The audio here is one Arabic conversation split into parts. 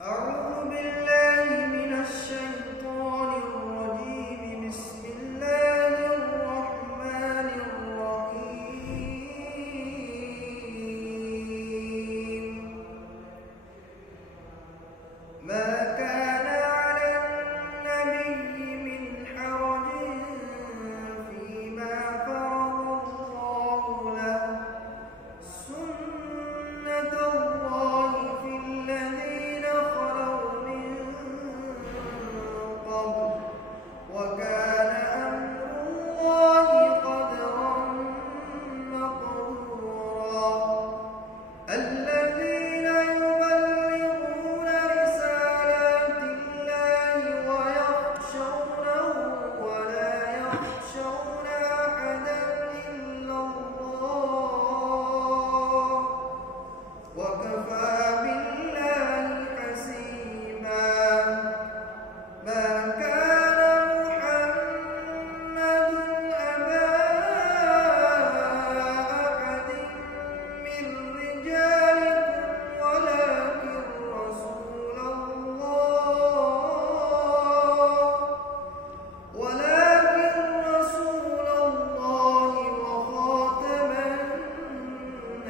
أعوذ بالله من الشيطان الرجيم. بسم الله الرحمن الرحيم. ما كان على النبي من حرج فيما فرض الله له، سنة الله في الذين خلوا من قبل، وكان أمر الله قدرا مقدورا. الذين يبلغون رسالات الله ويخشونه ولا يخشون أحدا إلا الله، وكفى بالله حسيبا. ما كان محمد أبا أحد من رجالكم ولكن رسول الله وخاتم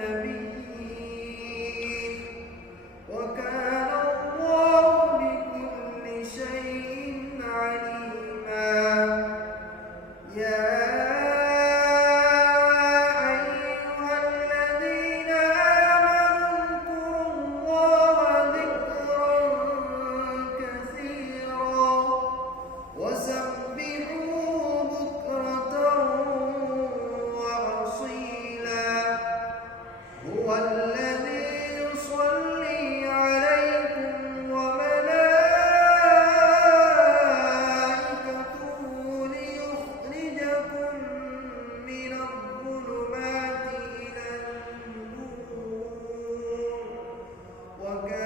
النبيين، وكان الله بكل شيء عليما. يا أيها الذين آمنوا اذكروا الله ذكرا كثيرا وسبحوه بكرة وأصيلا. هو الذي يصلي عليكم وملائكته ليخرجكم من الظلمات إلى النور، وكان